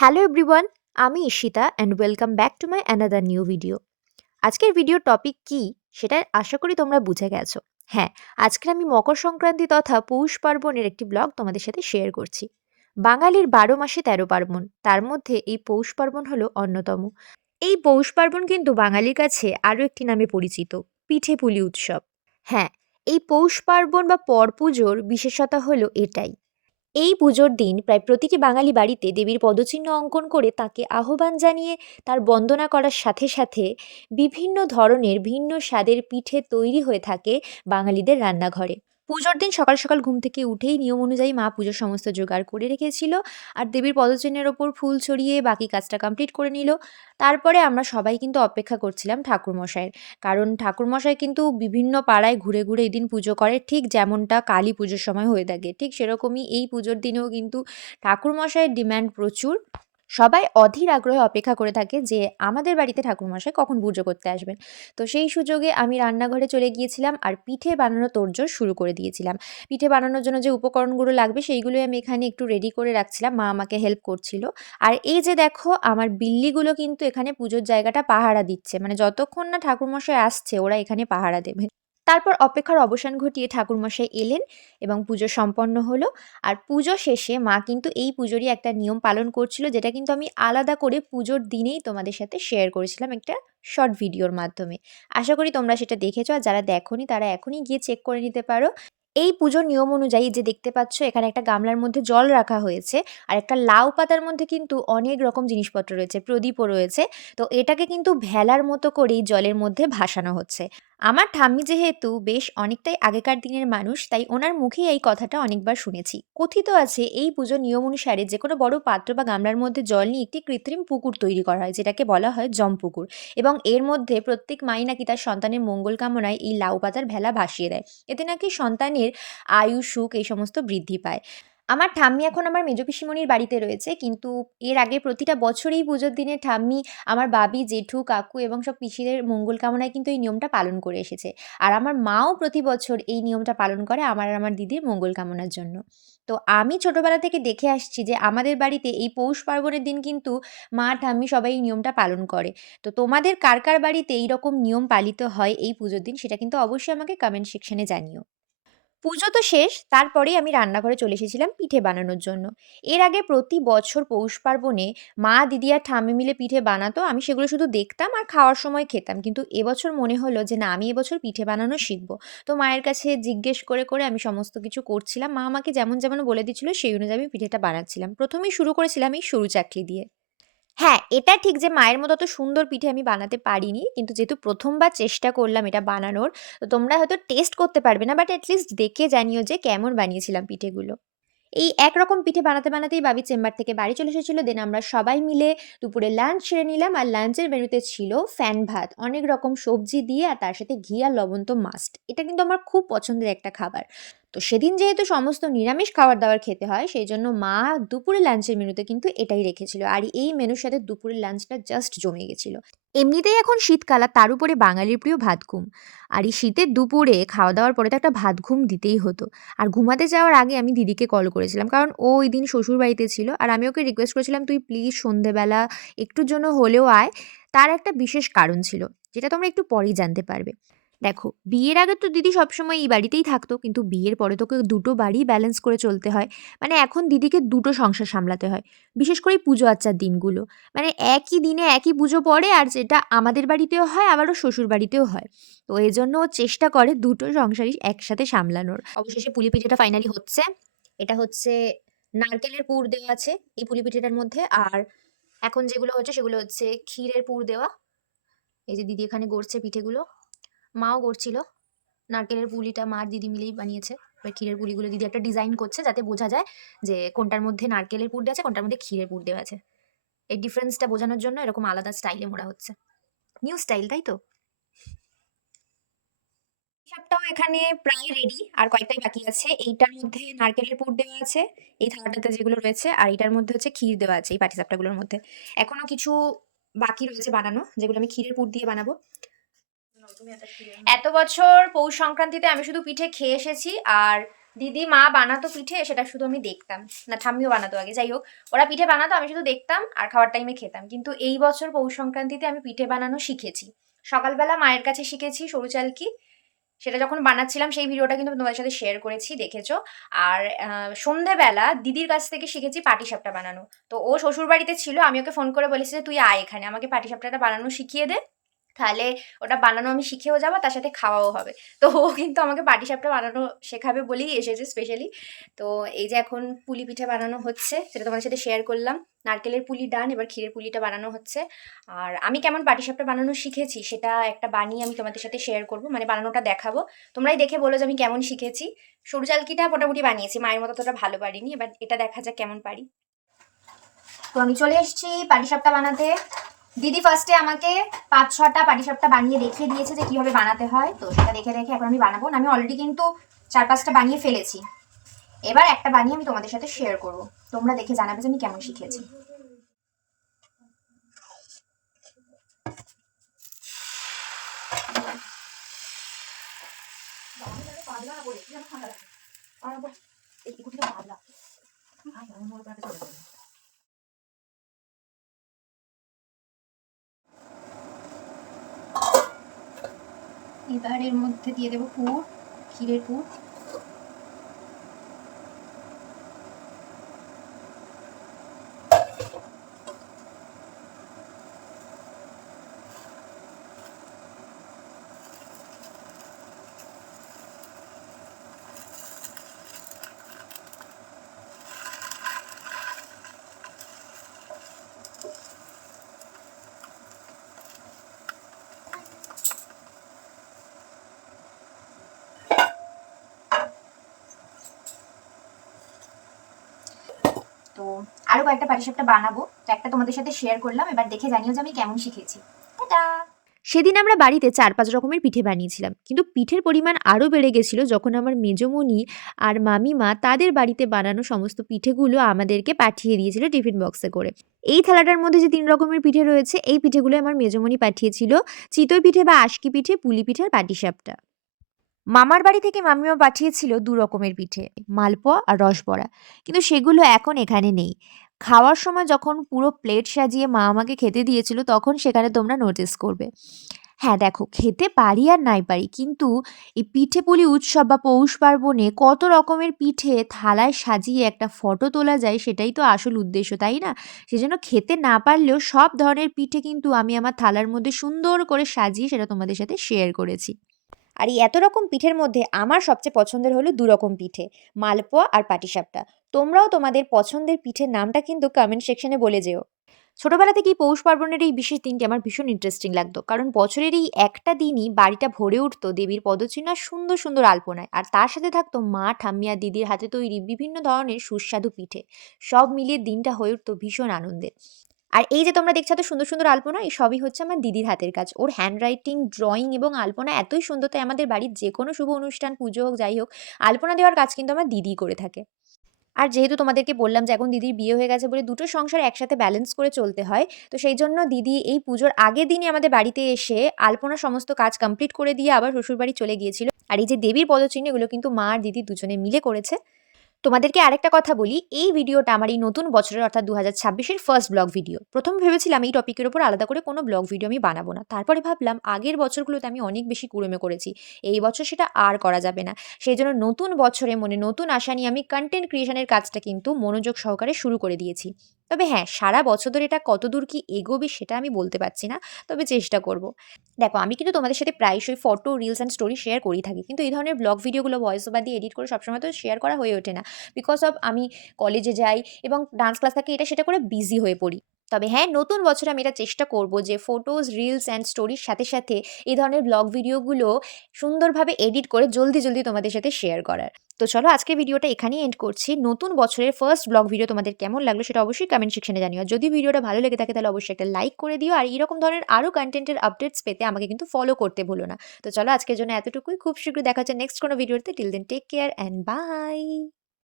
Hello everyone, আমি Ishita and welcome back to my another new video. আজকের ভিডিওর topic কী সেটা আশা করি তোমরা বুঝে গেছো। হ্যাঁ, আজকে আমি মকর সংক্রান্তি তথা পৌষ পার্বণের একটি ব্লগ তোমাদের সাথে শেয়ার করছি। বাঙালির ১২ মাসে ১৩ পার্বণ, তার মধ্যে এই পৌষ পার্বণ হলো অন্যতম। এই পৌষ পার্বণ কিন্তু বাঙালির কাছে আরও একটি নামে পরিচিত, পিঠে পুলি উৎসব। হ্যাঁ, এই পৌষ পার্বণ বা পরপুজোর বিশেষতা হলো এটাই। এই পুজোর দিন প্রায় প্রতিটি বাঙালি বাড়িতে দেবীর পদচিহ্ন অঙ্কন করে তাকে আহ্বান জানিয়ে তার বন্দনা করার সাথে সাথে বিভিন্ন ধরনের ভিন্ন স্বাদের পিঠে তৈরি হয়ে থাকে বাঙালিদের রান্নাঘরে। পুজোর দিন সকাল সকাল ঘুম থেকে উঠেই নিয়ম অনুযায়ী মা পুজোর সমস্ত জোগাড় করে রেখেছিল আর দেবীর পদচিহ্নের ওপর ফুল ছড়িয়ে বাকি কাজটা কমপ্লিট করে নিল। তারপরে আমরা সবাই কিন্তু অপেক্ষা করছিলাম ঠাকুরমশাইয়ের, কারণ ঠাকুরমশাই কিন্তু বিভিন্ন পাড়ায় ঘুরে ঘুরে এদিন পুজো করে, ঠিক যেমনটা কালী পুজোর সময় হয়ে থাকে ঠিক সেরকমই এই পুজোর দিনেও কিন্তু ঠাকুরমশাইয়ের ডিম্যান্ড প্রচুর। সবাই অধীর আগ্রহে অপেক্ষা করে থাকে যে আমাদের বাড়িতে ঠাকুরমশাই কখন পুজো করতে আসবেন। তো সেই সুযোগে আমি রান্নাঘরে চলে গিয়েছিলাম আর পিঠে বানানোর তোড়জোড় শুরু করে দিয়েছিলাম। পিঠে বানানোর জন্য যে উপকরণগুলো লাগবে সেইগুলোই আমি এখানে একটু রেডি করে রাখছিলাম, মা আমাকে হেল্প করছিল। আর এই যে দেখো, আমার বিল্লিগুলো কিন্তু এখানে পুজোর জায়গাটা পাহারা দিচ্ছে, মানে যতক্ষণ না ঠাকুরমশাই আসছে ওরা এখানে পাহারা দেবে। তারপর অপেক্ষার অবসান ঘটিয়ে ঠাকুরমশাই এলেন এবং পুজো সম্পন্ন হলো। আর পুজো শেষে মা কিন্তু এই পুজোরই একটা নিয়ম পালন করছিল, যেটা কিন্তু আমি আলাদা করে পুজোর দিনেই তোমাদের সাথে শেয়ার করেছিলাম একটা শর্ট ভিডিওর মাধ্যমে। আশা করি তোমরা সেটা দেখেছো, আর যারা দেখোনি তারা এখনই গিয়ে চেক করে নিতে পারো। এই পুজোর নিয়ম অনুযায়ী যে দেখতে পাচ্ছ এখানে একটা গামলার মধ্যে জল রাখা হয়েছে আর একটা লাউ পাতার মধ্যে কিন্তু অনেক রকম জিনিসপত্র রয়েছে, প্রদীপও রয়েছে। তো এটাকে কিন্তু ভেলার মতো করেই জলের মধ্যে ভাসানো হচ্ছে। আমার ঠাম্মি যেহেতু বেশ অনেকটাই আগেকার দিনের মানুষ, তাই ওনার মুখেই এই কথাটা অনেকবার শুনেছি। কথিত আছে এই পুজোর নিয়ম অনুসারে যে কোনো বড় পাত্র বা গামলার মধ্যে জল নিয়ে একটি কৃত্রিম পুকুর তৈরি করা হয়, যেটাকে বলা হয় জমপুকুর। এবং এর মধ্যে প্রত্যেক মাই নাকি তার সন্তানের মঙ্গল কামনায় এই লাউ পাতার ভেলা ভাসিয়ে দেয়। এতে নাকি সন্তানের আয়ু সুখ এই সমস্ত বৃদ্ধি পায়। আমার ঠাম্মি এখন আমার মেজো পিসিমণির বাড়িতে রয়েছে, কিন্তু এর আগে প্রতিটা বছরেই পুজোর দিনে ঠাম্মি আমার বাবি, জেঠু, কাকু এবং সব পিসিদের মঙ্গল কামনায় কিন্তু এই নিয়মটা পালন করে এসেছে। আর আমার মাও প্রতি বছর এই নিয়মটা পালন করে আমার আর আমার দিদির মঙ্গল কামনার জন্য। তো আমি ছোটবেলা থেকে দেখে আসছি যে আমাদের বাড়িতে এই পৌষ পার্বণের দিন কিন্তু মা, ঠাম্মি সবাই এই নিয়মটা পালন করে। তো তোমাদের কার কার বাড়িতে এইরকম নিয়ম পালিত হয় এই পুজোর দিন সেটা কিন্তু অবশ্যই আমাকে কমেন্ট সেকশনে জানিও। পুজো তো শেষ, তারপরেই আমি রান্নাঘরে চলে এসেছিলাম পিঠে বানানোর জন্য। এর আগে প্রতি বছর পৌষ পার্বণে মা, দিদি আর ঠাম্মি মিলে পিঠে বানাতো। আমি সেগুলো শুধু দেখতাম আর খাওয়ার সময় খেতাম। কিন্তু এবছর মনে হলো যে না, আমি এবছর পিঠে বানানো শিখব। তো মায়ের কাছে জিজ্ঞেস করে করে আমি সমস্ত কিছু করছিলাম। মা আমাকে যেমন যেমন বলে দিচ্ছিল সেই অনুযায়ী আমি পিঠেটা বানাচ্ছিলাম। প্রথমেই শুরু করেছিলাম এই সরু চাকলি দিয়ে। হ্যাঁ, এটা ঠিক যে মায়ের মতো অত সুন্দর পিঠে আমি বানাতে পারিনি। কিন্তু যেহেতু ১ম বার চেষ্টা করলাম এটা বানানোর, তো তোমরা হয়তো টেস্ট করতে পারবে না, বাট এট লিস্ট দেখে জানিও যে কেমন বানিয়েছিলাম পিঠেগুলো। এই একরকম পিঠে বানাতে বানাতেই বাবি চেম্বার থেকে বাড়ি চলে এসেছিল। দেন আমরা সবাই মিলে দুপুরে লাঞ্চ সেরে নিলাম। আর লাঞ্চের মেনুতে ছিল ফ্যান ভাত, অনেক রকম সবজি দিয়ে, আর তার সাথে ঘি আর লবণ তো মাস্ট। এটা কিন্তু আমার খুব পছন্দের একটা খাবার। তো সেদিন যেহেতু সমস্ত নিরামিষ খাবার-দাবার খেতে হয়, সেইজন্য মা দুপুরে লাঞ্চের মেনুতে কিন্তু এটাই রেখেছিল। আর এই মেনুর সাথে দুপুরের লাঞ্চটা জাস্ট জমে গেছিল। এমনিতেই এখন শীতকাল, আর তার উপরে বাঙালির প্রিয় ভাত ঘুম। আর এই শীতের দুপুরে খাওয়া-দাওয়ার পরে তো একটা ভাত ঘুম দিতেই হতো। আর ঘুমাতে যাওয়ার আগে আমি দিদিকে কল করেছিলাম, কারণ ও ওইদিন শ্বশুরবাড়িতে ছিল। আর আমি ওকে রিকোয়েস্ট করেছিলাম, "তুই প্লিজ সন্ধেবেলা একটুর জন্য হলেও আয়।" তার একটা বিশেষ কারণ ছিল, যেটা তোমরা একটু পরেই জানতে পারবে। দেখো, বিয়ের আগে তো দিদি সবসময় এই বাড়িতেই থাকতো, কিন্তু বিয়ের পরে তোকে দুটো বাড়ি ব্যালেন্স করে চলতে হয়। মানে এখন দিদিকে দুটো সংসার সামলাতে হয়। বিশেষ করে এই পুজো আচ্চার দিনগুলো। মানে একই দিনে একই পুজো পড়ে, আর যেটা আমাদের বাড়িতেও হয় আবার ওর শ্বশুর বাড়িতেও হয়। তো এজন্য ও চেষ্টা করে দুটো সংসারই একসাথে সামলানোর। অবশেষে পুলি পিঠেটা ফাইনালি হচ্ছে। এটা হচ্ছে নারকেলের পুর দেওয়া আছে এই পুলি পিঠেটার মধ্যে। আর এখন যেগুলো হচ্ছে সেগুলো হচ্ছে ক্ষীরের পুর দেওয়া। এই যে দিদি এখানে গড়ছে পিঠেগুলো, মাও গড়ছিল। নারকেলের পুলিটা মা আর দিদি মিলেই বানিয়েছে। এবার ক্ষীরের পুলিগুলো দিদি একটা ডিজাইন করছে যাতে বোঝা যায় যে কোনটার মধ্যে নারকেলের পুর দেওয়া আছে, কোনটার মধ্যে ক্ষীরের পুর দেওয়া আছে। এই ডিফারেন্সটা বোঝানোর জন্য এরকম আলাদা স্টাইলে মোড়া হচ্ছে। নিউ স্টাইল, তাই তো? সবটাও এখানে প্রায় রেডি, আর কয়েকটাই বাকি আছে। এইটার মধ্যে নারকেলের পুর দেওয়া আছে, এই থালাটাতে যেগুলো রয়েছে, আর এটার মধ্যে হচ্ছে ক্ষীর দেওয়া আছে এই পাটিসাপটাগুলোর মধ্যে। এখনো কিছু বাকি রয়েছে বানানো, যেগুলো আমি ক্ষীরের পুর দিয়ে বানাবো। এত বছর পৌষ সংক্রান্তিতে আমি শুধু পিঠে খেয়ে এসেছি, আর দিদি মা বানাতো পিঠে, সেটা শুধু আমি দেখতাম। না, ঠাম্মিও বানাতো আগে। যাই হোক, ওরা পিঠে বানাতো, আমি শুধু দেখতাম আর খাওয়ার টাইমে খেতাম। কিন্তু এই বছর পৌষ সংক্রান্তিতে আমি পিঠে বানানো শিখেছি। সকালবেলা মায়ের কাছে শিখেছি সরু চালকি। সেটা যখন বানাচ্ছিলাম সেই ভিডিওটা কিন্তু আমি তোমাদের সাথে শেয়ার করেছি, দেখেছো। আর সন্ধেবেলা দিদির কাছ থেকে শিখেছি পাটিসাপটা বানানো। তো ও শ্বশুরবাড়িতে ছিল, আমি ওকে ফোন করে বলেছি যে তুই আয় এখানে, আমাকে পাটিসাপটাটা বানানো শিখিয়ে দে। তাহলে ওটা বানানো আমি শিখেও যাবো, তার সাথে খাওয়াও হবে। তো ও কিন্তু আমাকে পাটিসাপটা বানানো শেখাবে বলেই এসেছে স্পেশালি। তো এই যে এখন পুলি পিঠে বানানো হচ্ছে, সেটা তোমাদের সাথে শেয়ার করলাম। নারকেলের পুলি ডান, এবার ক্ষীরের পুলিটা বানানো হচ্ছে। আর আমি কেমন পাটিসাপটা বানানো শিখেছি সেটা একটা বানিয়ে আমি তোমাদের সাথে শেয়ার করবো, মানে বানানোটা দেখাবো। তোমরাই দেখে বলো যে আমি কেমন শিখেছি। সরু চালকিটা মোটামুটি বানিয়েছি, মায়ের মতো ততটা ভালো পারিনি, এবার এটা দেখা যাক কেমন পারি। তো আমি চলে এসেছি পাটিসাপটা বানাতে। দিদি ফার্স্টে আমাকে 5-6টা পাটিসাপটা বানিয়ে দেখিয়ে দিয়েছে যে কিভাবে বানাতে হয়। তো সেটা দেখে দেখে এখন আমি বানাবো না, আমি অলরেডি কিন্তু 4-5টা বানিয়ে ফেলেছি। এবার একটা বানিয়ে আমি তোমাদের সাথে শেয়ার করব, তোমরা দেখে জানাবে যে আমি কেমন শিখেছি। এবার এর মধ্যে দিয়ে দেবো পুর, ক্ষীরের পুর। তো আরো কয়েকটা পাটিসাপটা বানাবো, তো একটা তোমাদের সাথে শেয়ার করলাম, এবার দেখে জানিও যে আমি কেমন শিখেছি। টাটা। সেদিন আমরা বাড়িতে 4-5 রকমের পিঠে বানিয়েছিলাম। কিন্তু পিঠের পরিমাণ আরও বেড়ে গেছিল যখন আমার মেজোমণি আর মামিমা তাদের বাড়িতে বানানো সমস্ত পিঠেগুলো আমাদেরকে পাঠিয়ে দিয়েছিল টিফিন বক্সে করে। এই থালাটার মধ্যে যে 3 রকমের পিঠে রয়েছে, এই পিঠেগুলো আমার মেজোমণি পাঠিয়েছিল। চিতই পিঠে বা আশকি পিঠে, পুলি পিঠে আর পাটিসাপটা। মামার বাড়ি থেকে মামিমা পাঠিয়েছিল 2 রকমের পিঠে, মালপোয়া আর রসবড়া। কিন্তু সেগুলো এখন এখানে নেই। খাওয়ার সময় যখন পুরো প্লেট সাজিয়ে মা আমাকে খেতে দিয়েছিল তখন সেখানে তোমরা নোটিস করবে। হ্যাঁ, দেখো খেতে পারি আর নাই পারি, কিন্তু এই পিঠে পুলি উৎসব বা পৌষ পার্বণে কত রকমের পিঠে থালায় সাজিয়ে একটা ফটো তোলা যায়, সেটাই তো আসল উদ্দেশ্য, তাই না? সেজন্য খেতে না পারলেও সব ধরনের পিঠে কিন্তু আমি আমার থালার মধ্যে সুন্দর করে সাজিয়ে সেটা তোমাদের সাথে শেয়ার করেছি। আর এই এত রকম পিঠের মধ্যে আমার সবচেয়ে পছন্দের হলো 2 রকম পিঠে, মালপোয়া আর পাটিসাপটা। তোমরাও তোমাদের পছন্দের পিঠের নামটা কিন্তু কমেন্ট সেকশনে বলে যেও। ছোটবেলা থেকেই পৌষ পার্বণের এই বিশেষ দিনটি আমার ভীষণ ইন্টারেস্টিং লাগতো, কারণ বছরের এই একটা দিনই বাড়িটা ভরে উঠতো দেবীর পদচিহ্ন আর সুন্দর সুন্দর আলপনায়, আর তার সাথে থাকতো মা, ঠাম্মি আর দিদির হাতে তৈরি বিভিন্ন ধরনের সুস্বাদু পিঠে। সব মিলিয়ে দিনটা হয়ে উঠতো ভীষণ আনন্দের। আর এই যে তোমরা দেখছো এত সুন্দর সুন্দর আলপনা, এই সবই হচ্ছে আমার দিদির হাতের কাজ। ওর হ্যান্ডরাইটিং, ড্রয়িং এবং আলপনা এতই সুন্দর, তাই আমাদের বাড়ির যে কোনো শুভ অনুষ্ঠান, পুজো হোক যাই হোক, আলপনা দেওয়ার কাজ কিন্তু আমার দিদিই করে থাকে। আর যেহেতু তোমাদেরকে বললাম যে এখন দিদির বিয়ে হয়ে গেছে বলে দুটো সংসার একসাথে ব্যালেন্স করে চলতে হয়, তো সেই জন্য দিদি এই পুজোর আগের দিনই আমাদের বাড়িতে এসে আলপনা সমস্ত কাজ কমপ্লিট করে দিয়ে আবার শ্বশুরবাড়ি চলে গিয়েছিল। আর এই যে দেবীর পদচিহ্ন, এগুলো কিন্তু মা আর দিদি দুজনে মিলে করেছে। তোমাদেরকে আরেকটা কথা বলি, এই ভিডিওটা আমার এই নতুন বছরের অর্থাৎ 2026-এর ফার্স্ট ব্লগ ভিডিও। প্রথমে ভেবেছিলাম এই টপিকের উপর আলাদা করে কোনো ব্লগ ভিডিও আমি বানাবো না। তারপরে ভাবলাম আগের বছরগুলোতে আমি অনেক বেশি কুড়েমে করেছি। এই বছর সেটা আর করা যাবে না। সেই জন্য নতুন বছরে মনে নতুন আশা নিয়ে আমি কনটেন্ট ক্রিয়েশনের কাজটা কিন্তু মনোযোগ সহকারে শুরু করে দিয়েছি। তবে হ্যাঁ, সারা বছর ধরে এটা কতদূর কি এগোবে সেটা আমি বলতে পারছি না। তবে চেষ্টা করব। দেখো আমি কিন্তু তোমাদের সাথে প্রায়শই photo, reels and story share করেই থাকি। কিন্তু এই ধরনের ব্লগ ভিডিওগুলো ভয়েস ওভার দিয়ে এডিট করে সবসময় তো শেয়ার করা হয়ে ওঠে না। বিকজ অফ আমি কলেজে যাই এবং ডান্স ক্লাস থাকে, এটা সেটা করে বিজি হয়ে পড়ি। তবে হ্যাঁ, নতুন বছরে আমি এটা চেষ্টা করব যে ফটোজ, রিলস অ্যান্ড স্টোরির সাথে সাথে এই ধরনের ব্লগ ভিডিওগুলো সুন্দরভাবে এডিট করে জলদি জলদি তোমাদের সাথে শেয়ার করার। তো চলো আজকের ভিডিওটা এখানেই এন্ড করছি। নতুন বছরের ফার্স্ট ব্লগ ভিডিও তোমাদের কেমন লাগলো সেটা অবশ্যই কমেন্ট সেকশনে জানিও। যদি ভিডিওটা ভালো লেগে থাকে তাহলে অবশ্যই একটা লাইক করে দিও, আর এরকম ধরনের আরও কন্টেন্টের আপডেটস পেতে আমাকে কিন্তু ফলো করতে ভুলো না। তো চলো আজকের জন্য এতটুকুই, খুব শীঘ্রই দেখা হচ্ছে নেক্সট কোনো ভিডিওতে। Till then take care and by.